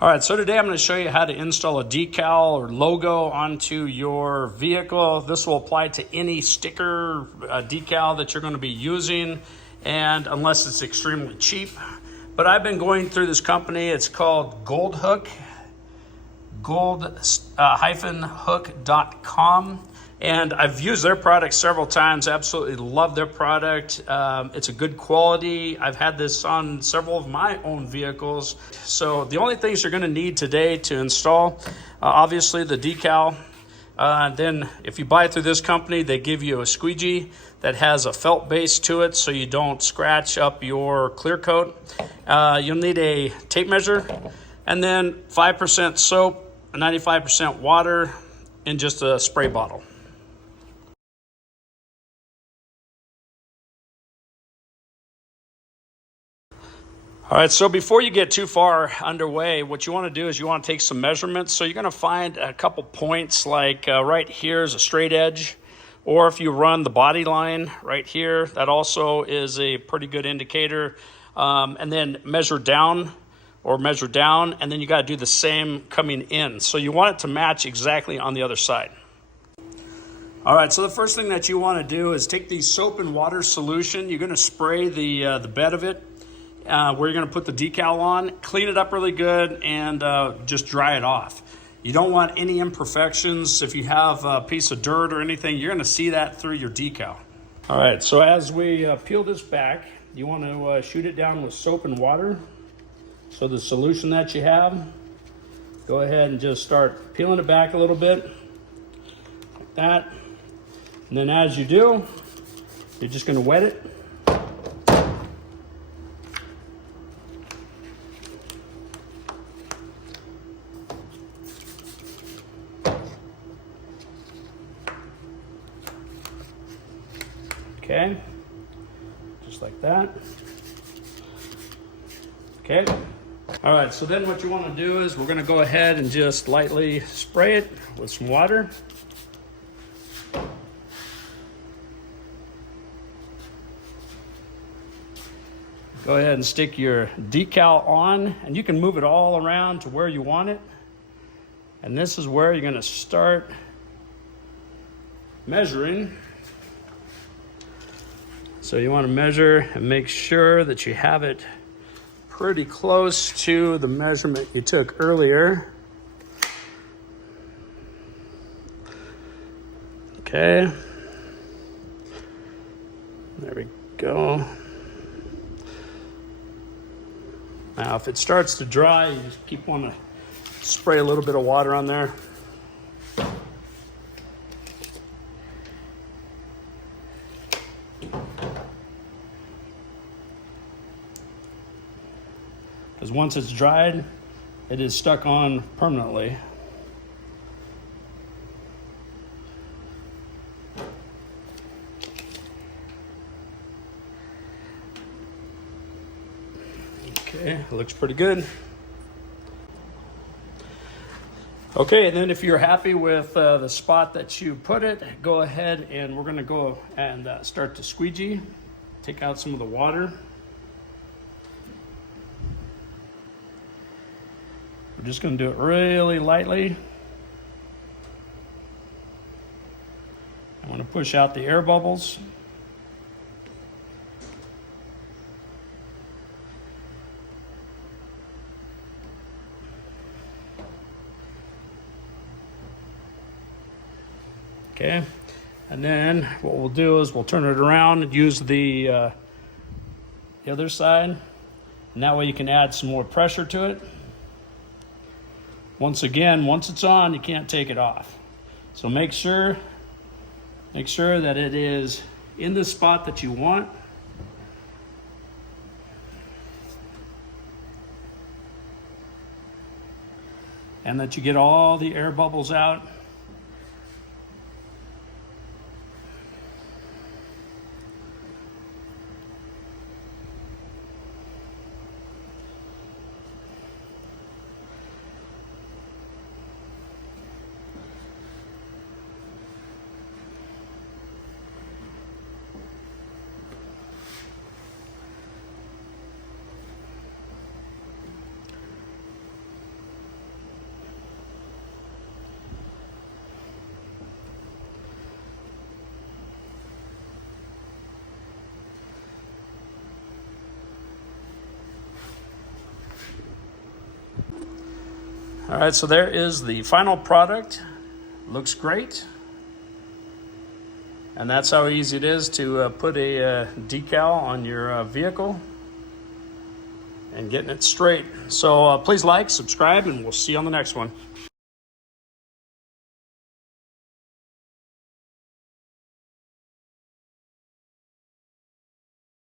All right, so today I'm going to show you how to install a decal or logo onto your vehicle. This will apply to any sticker decal that you're going to be using, and unless it's extremely cheap. But I've been going through this company. It's called gold-hook.com. And I've used their product several times. Absolutely love their product. It's a good quality. I've had this on several of my own vehicles. So the only things you're gonna need today to install, obviously the decal. Then if you buy it through this company, they give you a squeegee that has a felt base to it so you don't scratch up your clear coat. You'll need a tape measure, and then 5% soap, 95% water, and just a spray bottle. All right, so before you get too far underway, what you want to do is you want to take some measurements. So you're going to find a couple points, like right here is a straight edge, or if you run the body line right here, that also is a pretty good indicator. And then measure down, and then you got to do the same coming in. So you want it to match exactly on the other side. All right, so the first thing that you want to do is take the soap and water solution. You're going to spray the bed of it. Where you're going to put the decal on, clean it up really good, and just dry it off. You don't want any imperfections. If you have a piece of dirt or anything, you're going to see that through your decal. All right, so as we peel this back, you want to shoot it down with soap and water. So the solution that you have, go ahead and just start peeling it back a little bit, like that. And then as you do, you're just going to wet it. Okay, just like that. Okay, all right, so then what you want to do is we're going to go ahead and just lightly spray it with some water. Go ahead and stick your decal on, and you can move it all around to where you want it. And this is where you're going to start measuring. So you want to measure and make sure that you have it pretty close to the measurement you took earlier. Okay. There we go. Now if it starts to dry, you just keep on to spray a little bit of water on there. Because once it's dried, it is stuck on permanently. Okay, it looks pretty good. Okay, and then if you're happy with the spot that you put it, go ahead and we're gonna go and start to squeegee. Take out some of the water. We're just going to do it really lightly. I want to push out the air bubbles. Okay, and then what we'll do is we'll turn it around and use the other side, and that way you can add some more pressure to it. Once again, once it's on, you can't take it off. So make sure that it is in the spot that you want. And that you get all the air bubbles out. All right, so there is the final product. Looks great. And that's how easy it is to put a decal on your vehicle and getting it straight. So please like, subscribe, and we'll see you on the next one.